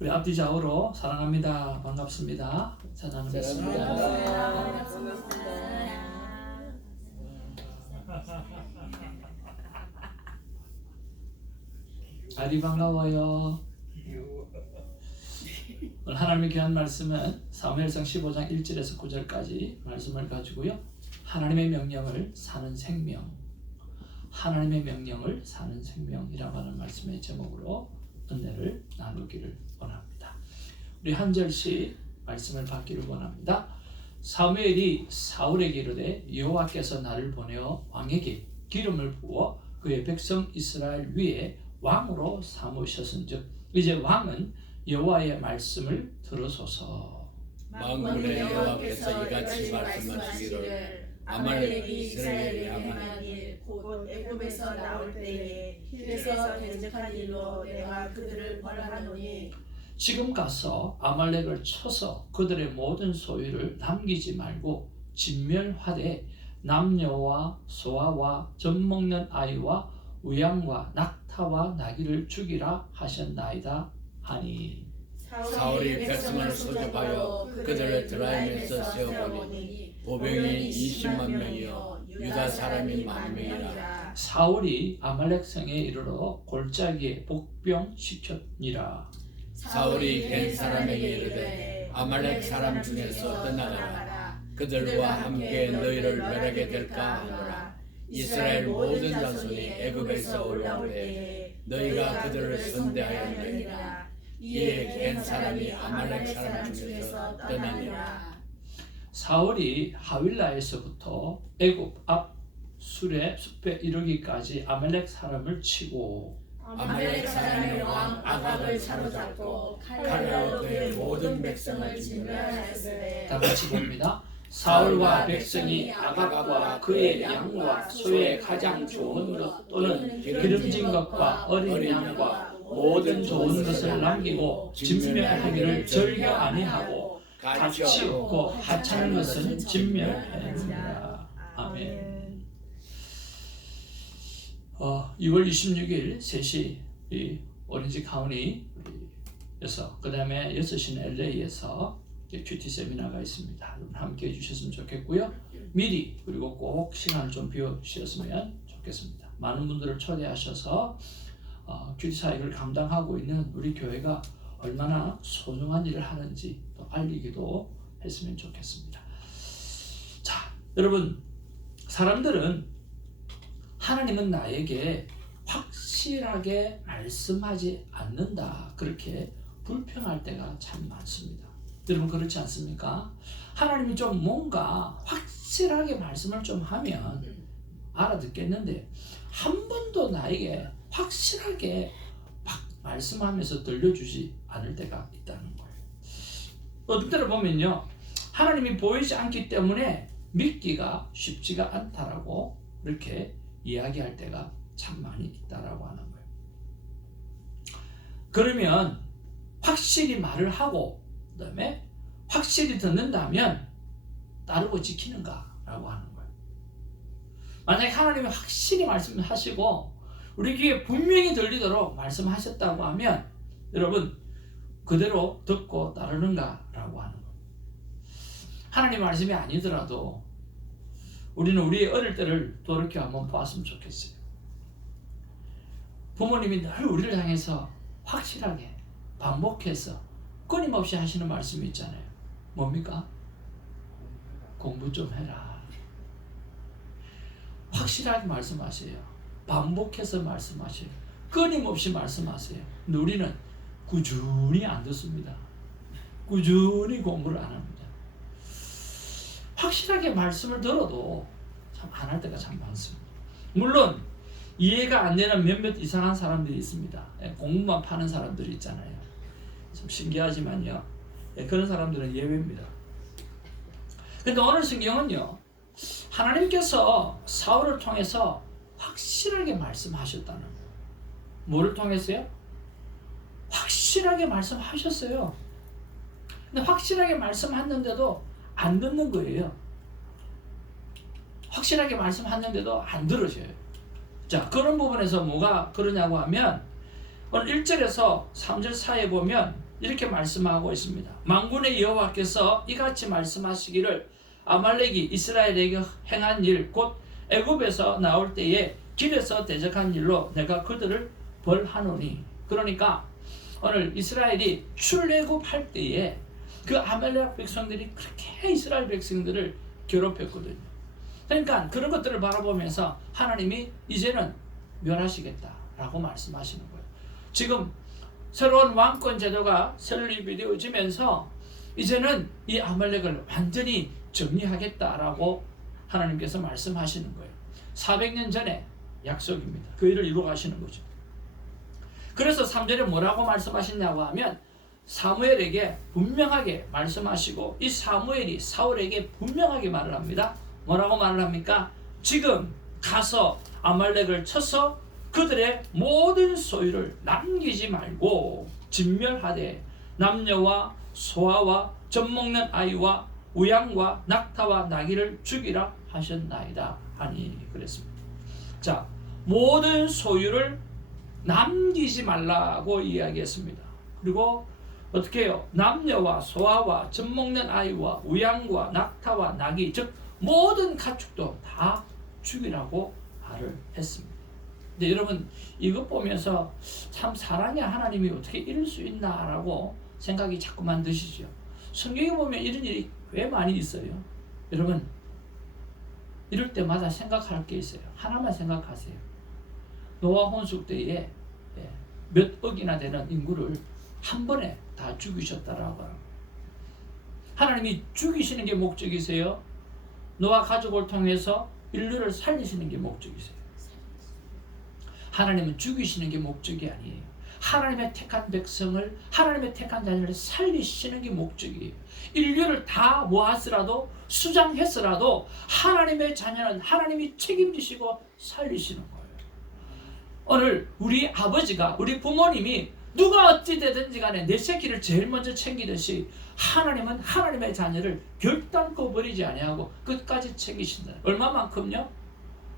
우리 앞뒤 좌우로 사랑합니다. 반갑습니다. 자, 나누겠습니다. 아리 반가워요. 오늘 하나님의 귀한 말씀은 사무엘상 15장 1절에서 9절까지 말씀을 가지고요. 하나님의 명령을 사는 생명, 하나님의 명령을 사는 생명이라고 하는 말씀의 제목으로 은혜를 나누기를 원합니다. 우리 한 절씩 말씀을 받기를 원합니다. 사무엘이 사울에게 이르되 여호와께서 나를 보내어 왕에게 기름을 부어 그의 백성 이스라엘 위에 왕으로 삼으셨은즉 이제 왕은 여호와의 말씀을 들으소서. 만군의 여호와께서 이같이 말씀하시기를 아말렉이 이스라엘을 향한 일 곧 애굽에서 나올 때에 힐에서 대적한 일로 내가 그들을 벌하노니 지금 가서 아말렉을 쳐서 그들의 모든 소유를 남기지 말고 진멸하되 남녀와 소아와 젖먹는 아이와 우양과 낙타와 나귀를 죽이라 하셨나이다 하니 사울이 백성을 소집하여 그들을 드라임에서 세워보니 보병이 20만 명이요 유다 사람이 10,000명이라. 사울이 아말렉 성에 이르러 골짜기에 복병시켰니라. 사울이 겐 사람에게 이르되 아말렉 사람 중에서 떠나가라. 그들과 함께 너희를 멸하게 될까 하노라. 이스라엘 모든 자손이 애굽에서 올라올 때에 너희가 그들을 선대하였느니라. 이에 겐 사람이 아말렉 사람 중에서 떠나니라. 사울이 하윌라에서부터 애굽 앞 술의 숲에 이르기까지 아말렉 사람을 치고 아말렉 사람의 왕 아각을 사로잡고 칼로 그의 모든 백성을 진멸하였으되. 다 같이 봅니다. 사울과 백성이 아각과 그의 양과 소의 가장 좋은 것 또는 기름진 것과 어린 양과 모든 좋은 것을 남기고 진멸하기를 즐겨 아니하고 가치 없고 하찮은 것은 진멸하였느니라. 아멘. 6월 26일 3시 오렌지 카운티에서 그 다음에 6시는 LA에서 큐티 세미나가 있습니다. 여러분 함께 해주셨으면 좋겠고요. 미리 그리고 꼭 시간을 좀 비워주셨으면 좋겠습니다. 많은 분들을 초대하셔서 큐티 사역을 감당하고 있는 우리 교회가 얼마나 소중한 일을 하는지 또 알리기도 했으면 좋겠습니다. 자, 여러분, 사람들은 하나님은 나에게 확실하게 말씀하지 않는다, 그렇게 불평할 때가 참 많습니다. 여러분 그렇지 않습니까? 하나님이 좀 뭔가 확실하게 말씀을 좀 하면 알아듣겠는데 한 번도 나에게 확실하게 말씀하면서 들려주지 않을 때가 있다는 거예요. 어떤 때를 보면요, 하나님이 보이지 않기 때문에 믿기가 쉽지가 않다라고 이렇게 이야기할 때가 참 많이 있다라고 하는 거예요. 그러면 확실히 말을 하고 그다음에 확실히 듣는다면 따르고 지키는가라고 하는 거예요. 만약에 하나님이 확실히 말씀하시고 우리 귀에 분명히 들리도록 말씀하셨다고 하면 여러분 그대로 듣고 따르는가라고 하는 거예요. 하나님 말씀이 아니더라도 우리는 우리의 어릴 때를 돌이켜 한번 보았으면 좋겠어요. 부모님이 늘 우리를 향해서 확실하게 반복해서 끊임없이 하시는 말씀이 있잖아요. 뭡니까? 공부 좀 해라. 확실하게 말씀하세요. 반복해서 말씀하세요. 끊임없이 말씀하세요. 근데 우리는 꾸준히 안 듣습니다. 꾸준히 공부를 안 합니다. 확실하게 말씀을 들어도 참 안 할 때가 참 많습니다. 물론 이해가 안 되는 몇몇 이상한 사람들이 있습니다. 공부만 파는 사람들이 있잖아요. 좀 신기하지만요, 그런 사람들은 예외입니다. 근데 오늘 성경은요, 하나님께서 사울을 통해서 확실하게 말씀하셨다는 거예요. 뭐를 통해서요? 확실하게 말씀하셨어요. 근데 확실하게 말씀하는데도 안 듣는 거예요. 확실하게 말씀하는데도 안 들으셔요. 자, 그런 부분에서 뭐가 그러냐고 하면 오늘 1절에서 3절 사이에 보면 이렇게 말씀하고 있습니다. 만군의 여호와께서 이같이 말씀하시기를 아말렉이 이스라엘에게 행한 일 곧 애굽에서 나올 때에 길에서 대적한 일로 내가 그들을 벌하노니. 그러니까 오늘 이스라엘이 출애굽할 때에 그 아말렉 백성들이 그렇게 이스라엘 백성들을 괴롭혔거든요. 그러니까 그런 것들을 바라보면서 하나님이 이제는 멸하시겠다라고 말씀하시는 거예요. 지금 새로운 왕권 제도가 설립이 되어지면서 이제는 이 아말렉을 완전히 정리하겠다라고 하나님께서 말씀하시는 거예요. 400년 전에 약속입니다. 그 일을 이루어 가시는 거죠. 그래서 3절에 뭐라고 말씀하셨냐고 하면 사무엘에게 분명하게 말씀하시고 이 사무엘이 사울에게 분명하게 말을 합니다. 뭐라고 말을 합니까? 지금 가서 아말렉을 쳐서 그들의 모든 소유를 남기지 말고 진멸하되 남녀와 소아와 젖먹는 아이와 우양과 낙타와 나귀를 죽이라 하셨나이다 하니 그랬습니다. 자, 모든 소유를 남기지 말라고 이야기했습니다. 그리고 어떻게 해요? 남녀와 소아와 젖먹는 아이와 우양과 낙타와 나귀 즉 모든 가축도 다 죽이라고 말을 했습니다. 근데 여러분 이것 보면서 참 사랑의 하나님이 어떻게 이럴 수 있나라고 생각이 자꾸만 드시죠. 성경에 보면 이런 일이 꽤 많이 있어요. 여러분 이럴 때마다 생각할 게 있어요. 하나만 생각하세요. 노아 홍수 때에 몇 억이나 되는 인구를 한 번에 다 죽이셨다라고 합니다. 하나님이 죽이시는 게 목적이세요? 노아 가족을 통해서 인류를 살리시는 게 목적이세요? 하나님은 죽이시는 게 목적이 아니에요. 하나님의 택한 백성을, 하나님의 택한 자녀를 살리시는 게 목적이에요. 인류를 다 모았으라도 수장했으라도 하나님의 자녀는 하나님이 책임지시고 살리시는 거예요. 오늘 우리 아버지가, 우리 부모님이 누가 어찌 되든지 간에 내 새끼를 제일 먼저 챙기듯이 하나님은 하나님의 자녀를 결단코 버리지 아니하고 끝까지 챙기신다. 얼마만큼요?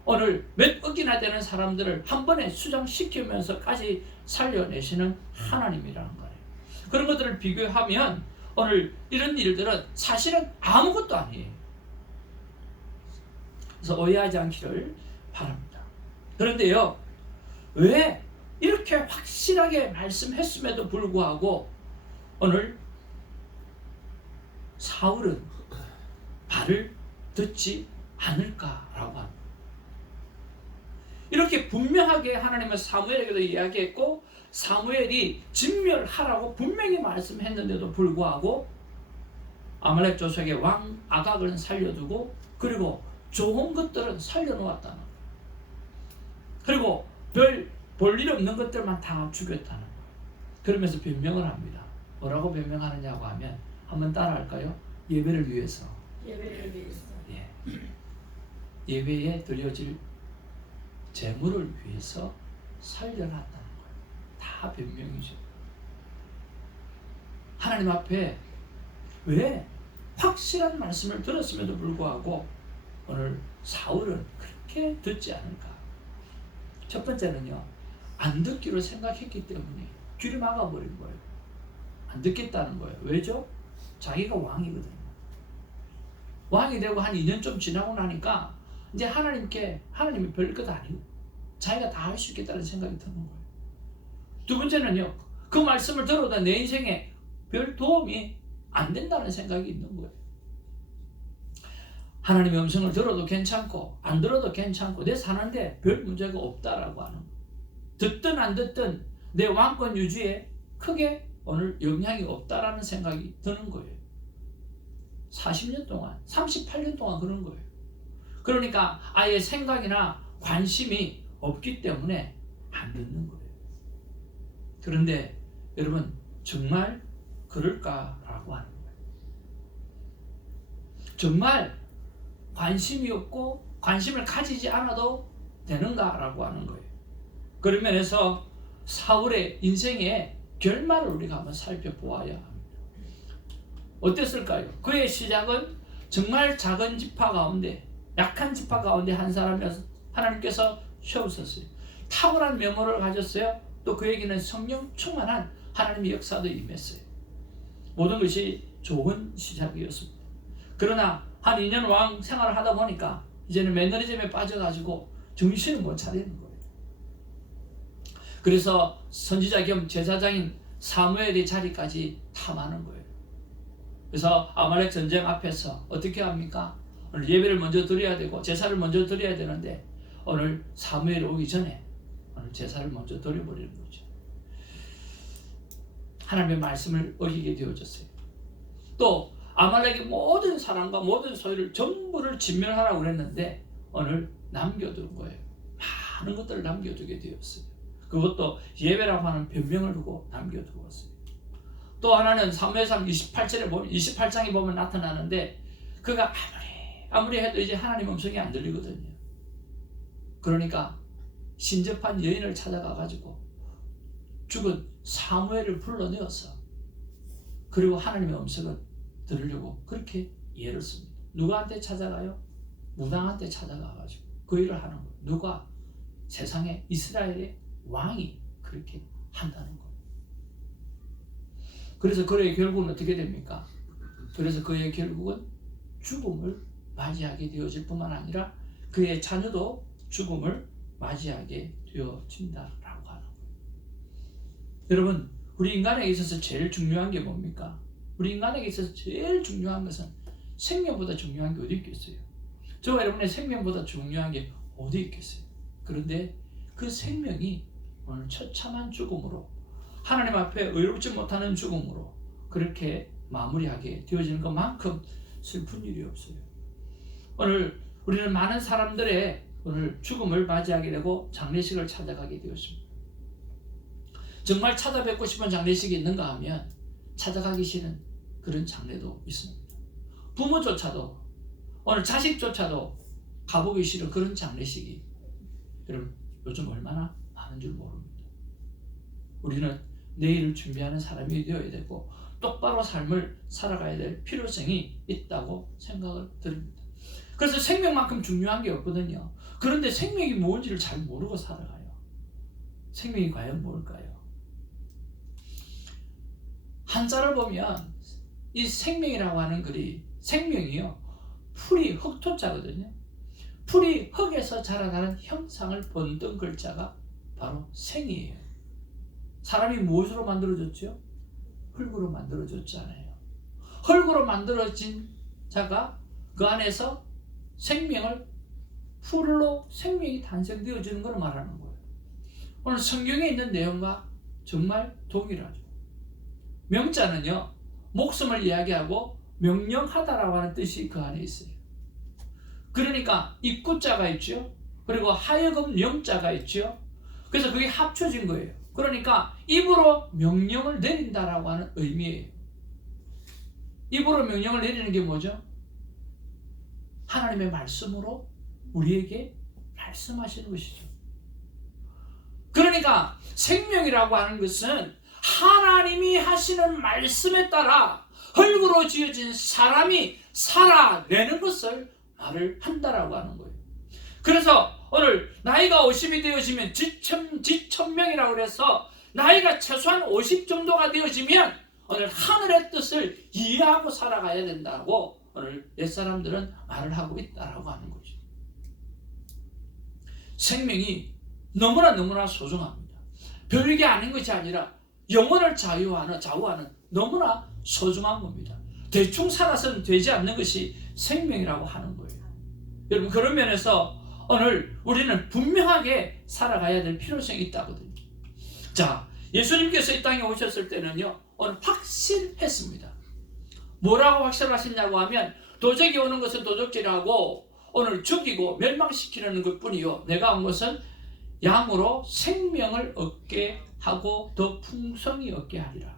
오늘 몇 억이나 되는 사람들을 한 번에 수장시키면서까지 살려내시는 하나님이라는 거예요. 그런 것들을 비교하면 오늘 이런 일들은 사실은 아무것도 아니에요. 그래서 오해하지 않기를 바랍니다. 그런데요, 왜 이렇게 확실하게 말씀했음에도 불구하고 오늘 사울은 말을 듣지 않을까라고 합니다. 이렇게 분명하게 하나님은 사무엘에게도 이야기했고 사무엘이 진멸하라고 분명히 말씀했는데도 불구하고 아말렉 족속의 왕 아각은 살려두고 그리고 좋은 것들은 살려놓았다는 거예요. 그리고 별 볼일 없는 것들만 다 죽였다는 거예요. 그러면서 변명을 합니다. 뭐라고 변명하느냐고 하면 한번 따라할까요? 예배를 위해서. 예배를 위해서. 예. 예배에 드려질 재물을 위해서 살려놨다는 거예요. 다 변명이죠. 하나님 앞에 왜 확실한 말씀을 들었음에도 불구하고 오늘 사울은 그렇게 듣지 않을까? 첫 번째는요, 안 듣기로 생각했기 때문에 귀를 막아버린 거예요. 안 듣겠다는 거예요. 왜죠? 자기가 왕이거든요. 왕이 되고 한 2년 좀 지나고 나니까 이제 하나님이 별것 아니고 자기가 다 할 수 있겠다는 생각이 드는 거예요. 두 번째는요, 그 말씀을 들어도 내 인생에 별 도움이 안 된다는 생각이 있는 거예요. 하나님의 음성을 들어도 괜찮고 안 들어도 괜찮고 내 사는데 별 문제가 없다라고 하는 거예요. 듣든 안 듣든 내 왕권 유지에 크게 오늘 영향이 없다라는 생각이 드는 거예요. 40년 동안, 38년 동안 그런 거예요. 그러니까 아예 생각이나 관심이 없기 때문에 안 듣는 거예요. 그런데 여러분 정말 그럴까라고 하는 거예요. 정말 관심이 없고 관심을 가지지 않아도 되는가라고 하는 거예요. 그런 면에서 사울의 인생의 결말을 우리가 한번 살펴보아야 합니다. 어땠을까요? 그의 시작은 정말 작은 지파 가운데, 약한 지파 가운데 한 사람이어서 하나님께서 세우셨어요. 탁월한 면모를 가졌어요. 또 그에게는 성령 충만한 하나님의 역사도 임했어요. 모든 것이 좋은 시작이었습니다. 그러나 한 2년 왕 생활을 하다 보니까 이제는 매너리즘에 빠져가지고 정신을 못 차리는 거예요. 그래서 선지자 겸 제사장인 사무엘의 자리까지 탐하는 거예요. 그래서 아말렉 전쟁 앞에서 어떻게 합니까? 오늘 예배를 먼저 드려야 되고 제사를 먼저 드려야 되는데 오늘 사무엘이 오기 전에 오늘 제사를 먼저 드려버리는 거죠. 하나님의 말씀을 어기게 되어졌어요. 또 아말렉의 모든 사람과 모든 소유를 전부를 진멸하라고 그랬는데 오늘 남겨둔 거예요. 많은 것들을 남겨두게 되었어요. 그것도 예배라고 하는 변명을 두고 남겨두었어요. 또 하나는 사무엘상 28장에 보면 나타나는데 그가 아무리 해도 이제 하나님 음성이 안 들리거든요. 그러니까 신접한 여인을 찾아가 가지고 죽은 사무엘을 불러내어서 그리고 하나님의 음성을 들으려고 그렇게 예를 씁니다. 누구한테 찾아가요? 무당한테 찾아가 가지고 그 일을 하는 거예요. 누가? 세상에 이스라엘의 왕이 그렇게 한다는 거예요. 그래서 그의 결국은 어떻게 됩니까? 그래서 그의 결국은 죽음을 맞이하게 되어질 뿐만 아니라 그의 자녀도 죽음을 맞이하게 되어진다라고 하는 거예요. 여러분, 우리 인간에게 있어서 제일 중요한 게 뭡니까? 우리 인간에게 있어서 제일 중요한 것은 생명보다 중요한 게 어디 있겠어요? 저와 여러분의 생명보다 중요한 게 어디 있겠어요? 그런데 그 생명이 오늘 처참한 죽음으로 하나님 앞에 의롭지 못하는 죽음으로 그렇게 마무리하게 되어지는 것만큼 슬픈 일이 없어요. 오늘 우리는 많은 사람들의 오늘 죽음을 맞이하게 되고 장례식을 찾아가게 되었습니다. 정말 찾아뵙고 싶은 장례식이 있는가 하면 찾아가기 싫은 그런 장례도 있습니다. 부모조차도 오늘 자식조차도 가보기 싫은 그런 장례식이 여러분 요즘 얼마나 많은 줄 모릅니다. 우리는 내일을 준비하는 사람이 되어야 되고 똑바로 삶을 살아가야 될 필요성이 있다고 생각을 드립니다. 그래서 생명만큼 중요한 게 없거든요. 그런데 생명이 뭔지를 잘 모르고 살아가요. 생명이 과연 뭘까요? 한자를 보면 이 생명이라고 하는 글이 생명이요. 풀이 흑토자거든요. 풀이 흙에서 자라나는 형상을 본뜬 글자가 바로 생이에요. 사람이 무엇으로 만들어졌죠? 흙으로 만들어졌잖아요. 흙으로 만들어진 자가 그 안에서 생명을 풀로 생명이 탄생되어지는 걸 말하는 거예요. 오늘 성경에 있는 내용과 정말 동일하죠. 명자는요, 목숨을 이야기하고 명령하다라고 하는 뜻이 그 안에 있어요. 그러니까 입구자가 있죠. 그리고 하여금 영자가 있죠. 그래서 그게 합쳐진 거예요. 그러니까 입으로 명령을 내린다라고 하는 의미예요. 입으로 명령을 내리는 게 뭐죠? 하나님의 말씀으로 우리에게 말씀하시는 것이죠. 그러니까 생명이라고 하는 것은 하나님이 하시는 말씀에 따라 흙으로 지어진 사람이 살아내는 것을 말을 한다라고 하는 거예요. 그래서 오늘 나이가 50이 되어지면 지천명이라고 그래서 나이가 최소한 50 정도가 되어지면 오늘 하늘의 뜻을 이해하고 살아가야 된다고 오늘 옛사람들은 말을 하고 있다라고 하는 거죠. 생명이 너무나 소중합니다. 별게 아닌 것이 아니라 영혼을 좌우하는 너무나 소중한 겁니다. 대충 살아서는 되지 않는 것이 생명이라고 하는 거예요. 여러분, 그런 면에서 오늘 우리는 분명하게 살아가야 될 필요성이 있다거든요. 자, 예수님께서 이 땅에 오셨을 때는요, 오늘 확실했습니다. 뭐라고 확실하셨냐고 하면 도적이 오는 것은 도적질하고 오늘 죽이고 멸망시키는 것뿐이요, 내가 온 것은 양으로 생명을 얻게 하고 더 풍성히 얻게 하리라.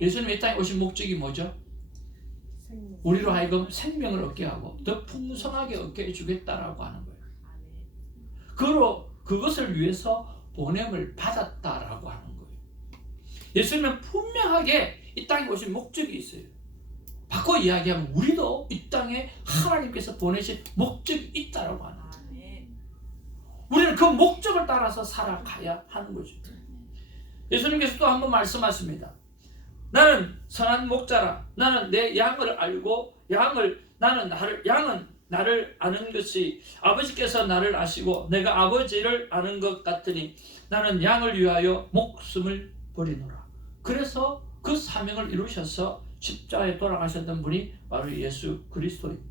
예수님이 이 땅에 오신 목적이 뭐죠? 우리로 하여금 생명을 얻게 하고 더 풍성하게 얻게 해주겠다라고 하는 거예요. 그것을 위해서 보냄을 받았다라고 하는 거예요. 예수님은 분명하게 이 땅에 오신 목적이 있어요. 바꿔 이야기하면 우리도 이 땅에 하나님께서 보내신 목적이 있다라고 하는 거예요. 우리는 그 목적을 따라서 살아가야 하는 거죠. 예수님께서 또 한 번 말씀하십니다. 나는 선한 목자라. 나는 내 양을 알고 양은 나를 아는 것이 아버지께서 나를 아시고 내가 아버지를 아는 것 같으니 나는 양을 위하여 목숨을 버리노라. 그래서 그 사명을 이루셔서 십자가에 돌아가셨던 분이 바로 예수 그리스도입니다.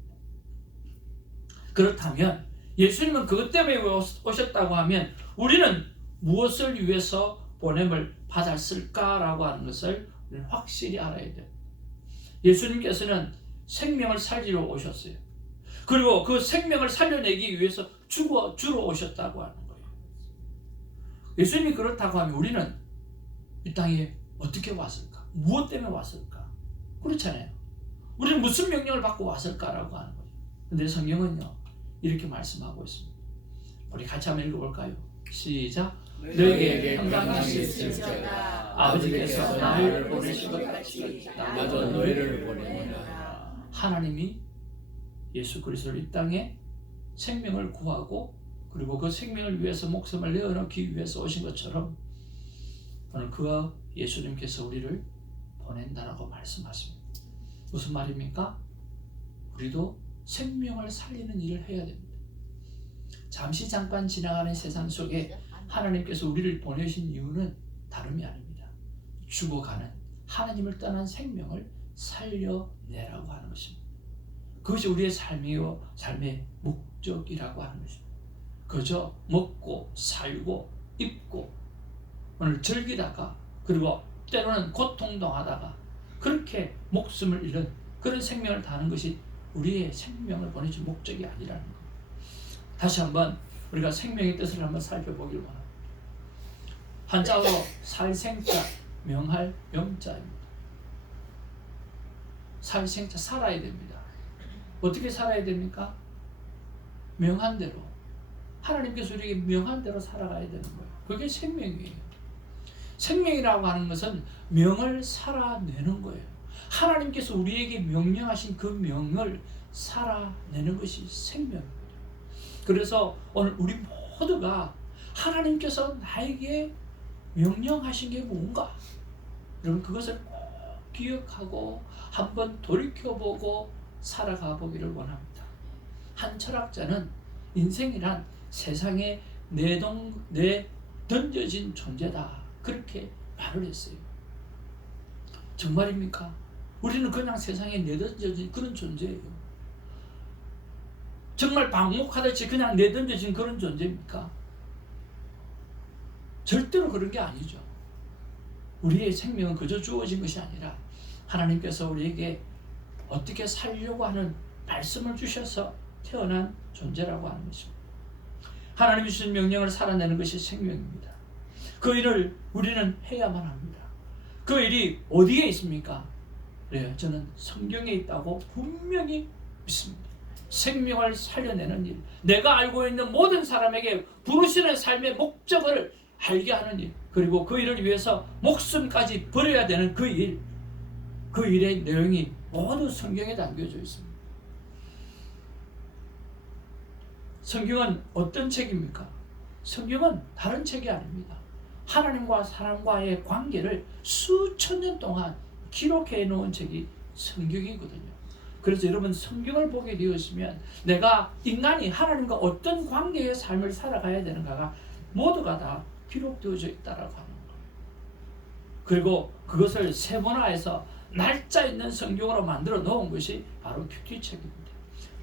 그렇다면 예수님은 그것 때문에 오셨다고 하면 우리는 무엇을 위해서 보냄을 받았을까라고 하는 것을 우리는 확실히 알아야 돼요. 예수님께서는 생명을 살리러 오셨어요. 그리고 그 생명을 살려내기 위해서 주러 오셨다고 하는 거예요. 예수님이 그렇다고 하면 우리는 이 땅에 어떻게 왔을까? 무엇 때문에 왔을까? 그렇잖아요. 우리는 무슨 명령을 받고 왔을까라고 하는 거예요. 근데 성경은요 이렇게 말씀하고 있습니다. 우리 같이 한번 읽어볼까요? 시작. 너에게 평강이 있을지어다. 아버지께서 나를 보내신 것 같이 나도 너희를 보내노라. 하나님이 예수 그리스도를 이 땅에 생명을 구하고 그리고 그 생명을 위해서 목숨을 내어놓기 위해서 오신 것처럼 오늘 그와 예수님께서 우리를 보낸다라고 말씀하십니다. 무슨 말입니까? 우리도 생명을 살리는 일을 해야 됩니다. 잠시 잠깐 지나가는 세상 속에 하나님께서 우리를 보내신 이유는 다름이 아닙니다. 죽어가는 하나님을 떠난 생명을 살려내라고 하는 것입니다. 그것이 우리의 삶의 목적이라고 하는 것입니다. 그저 먹고 살고 입고 오늘 즐기다가 그리고 때로는 고통당하다가 그렇게 목숨을 잃은 그런 생명을 다하는 것이 우리의 생명을 보내준 목적이 아니라는 것. 다시 한번 우리가 생명의 뜻을 한번 살펴보길 원합니다. 한자어로 살생자, 명할 명자입니다. 살생자, 살아야 됩니다. 어떻게 살아야 됩니까? 명한 대로. 하나님께서 우리에게 명한 대로 살아가야 되는 거예요. 그게 생명이에요. 생명이라고 하는 것은 명을 살아내는 거예요. 하나님께서 우리에게 명령하신 그 명을 살아내는 것이 생명입니다. 그래서 오늘 우리 모두가 하나님께서 나에게 명령하신 게 뭔가 여러분 그것을 꼭 기억하고 한번 돌이켜보고 살아가 보기를 원합니다. 한 철학자는 인생이란 세상에 내던져진 존재다 그렇게 말을 했어요. 정말입니까? 우리는 그냥 세상에 내던져진 그런 존재예요. 정말 방목하듯이 그냥 내던져진 그런 존재입니까? 절대로 그런 게 아니죠. 우리의 생명은 그저 주어진 것이 아니라 하나님께서 우리에게 어떻게 살려고 하는 말씀을 주셔서 태어난 존재라고 하는 것입니다. 하나님이 주신 명령을 살아내는 것이 생명입니다. 그 일을 우리는 해야만 합니다. 그 일이 어디에 있습니까? 네, 저는 성경에 있다고 분명히 믿습니다. 생명을 살려내는 일, 내가 알고 있는 모든 사람에게 부르시는 삶의 목적을 알게 하는 일, 그리고 그 일을 위해서 목숨까지 버려야 되는 그 일, 그 일의 내용이 모두 성경에 담겨져 있습니다. 성경은 어떤 책입니까? 성경은 다른 책이 아닙니다. 하나님과 사람과의 관계를 수천 년 동안 기록해 놓은 책이 성경이거든요. 그래서 여러분 성경을 보게 되었으면 내가 인간이 하나님과 어떤 관계의 삶을 살아가야 되는가가 모두가 다 기록되어져 있다라고 하는 거예요. 그리고 그것을 세분화해서 날짜 있는 성경으로 만들어 놓은 것이 바로 큐티책입니다.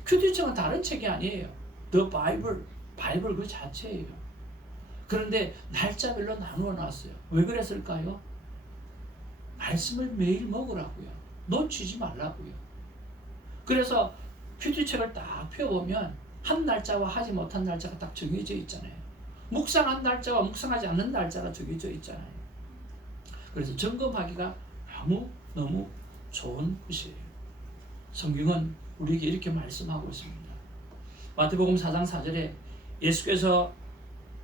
큐티책은 다른 책이 아니에요. The Bible, 바이블 그 자체예요. 그런데 날짜별로 나누어 놨어요. 왜 그랬을까요? 말씀을 매일 먹으라고요. 놓치지 말라고요. 그래서 큐티책을 딱 펴보면 한 날짜와 하지 못한 날짜가 딱 정해져 있잖아요. 묵상한 날짜와 묵상하지 않는 날짜가 정해져 있잖아요. 그래서 점검하기가 너무 좋은 것이에요. 성경은 우리에게 이렇게 말씀하고 있습니다. 마태복음 4장 4절에 예수께서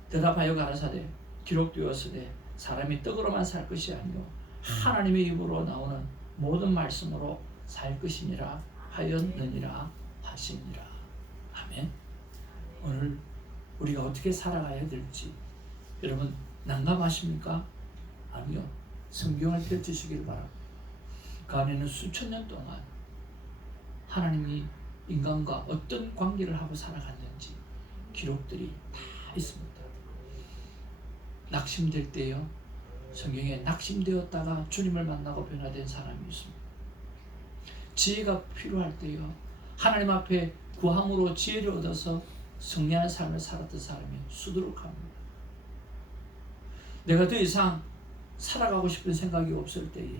대답하여 가라사대 기록되었으되 사람이 떡으로만 살 것이 아니요 하나님의 입으로 나오는 모든 말씀으로 살 것이니라 하였느니라 하시니라. 아멘. 오늘 우리가 어떻게 살아가야 될지 여러분 난감하십니까? 아니요. 성경을 펼치시길 바랍니다. 그 안에는 수천 년 동안 하나님이 인간과 어떤 관계를 하고 살아갔는지 기록들이 다 있습니다. 낙심될 때요, 성경에 낙심되었다가 주님을 만나고 변화된 사람이 있습니다. 지혜가 필요할 때요, 하나님 앞에 구함으로 지혜를 얻어서 승리하는 삶을 살았던 사람이 수두룩합니다. 내가 더 이상 살아가고 싶은 생각이 없을 때에,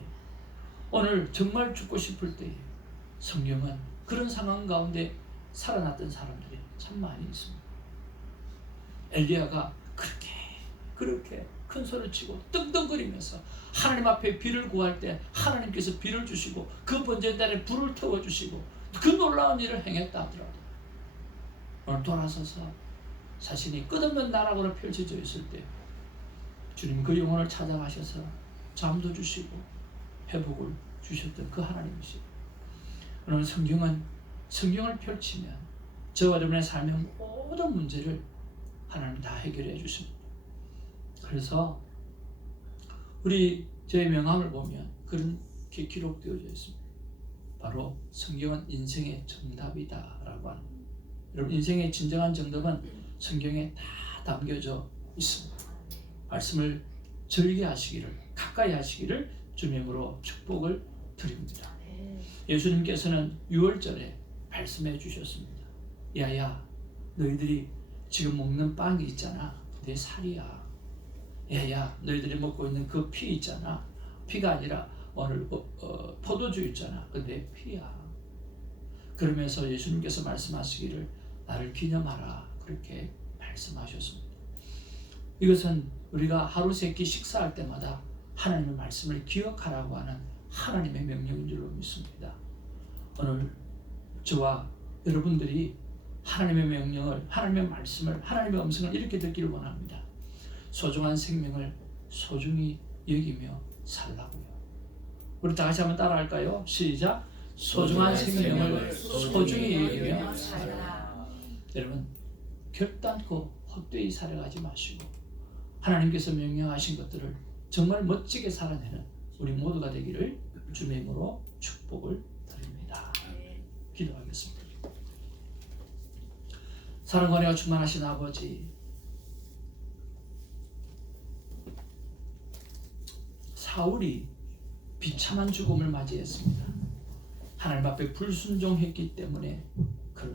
오늘 정말 죽고 싶을 때에 성경은 그런 상황 가운데 살아났던 사람들이 참 많이 있습니다. 엘리야가 그렇게 큰 소리를 치고 떵떵거리면서 하나님 앞에 비를 구할 때 하나님께서 비를 주시고 그 번제단에 불을 태워주시고 그 놀라운 일을 행했다 하더라도 오늘 돌아서서 자신이 끝없는 나락으로 펼쳐져 있을 때 주님 그 영혼을 찾아가셔서 잠도 주시고 회복을 주셨던 그 하나님이시고, 오늘 성경을 펼치면 저와 여러분의 삶의 모든 문제를 하나님 다 해결해 주십니다. 그래서 우리 저의 명함을 보면 그렇게 기록되어져 있습니다. 바로 성경은 인생의 정답이다 라고 하는, 여러분 인생의 진정한 정답은 성경에 다 담겨져 있습니다. 말씀을 즐겨하시기를, 가까이 하시기를 주님으로 축복을 드립니다. 예수님께서는 6월절에 말씀해 주셨습니다. 야야, 너희들이 지금 먹는 빵이 있잖아, 내 살이야. 야야, 너희들이 먹고 있는 그 피 있잖아, 피가 아니라 오늘 포도주 있잖아, 그 내 피야. 그러면서 예수님께서 말씀하시기를 나를 기념하라, 그렇게 말씀하셨습니다. 이것은 우리가 하루 세 끼 식사할 때마다 하나님의 말씀을 기억하라고 하는 하나님의 명령인 줄로 믿습니다. 오늘 저와 여러분들이 하나님의 명령을, 하나님의 말씀을, 하나님의 음성을 이렇게 듣기를 원합니다. 소중한 생명을 소중히 여기며 살라고요. 우리 다 같이 한번 따라할까요? 시작. 소중한 생명을 소중히 여기며 살라. 여러분, 결단코 헛되이 살아가지 마시고 하나님께서 명령하신 것들을 정말 멋지게 살아내는 우리 모두가 되기를 주님의 이름으로 축복을 드립니다. 기도하겠습니다. 사랑과 은혜가 충만하신 아버지, 사울이 비참한 죽음을 맞이했습니다. 하나님 앞에 불순종했기 때문에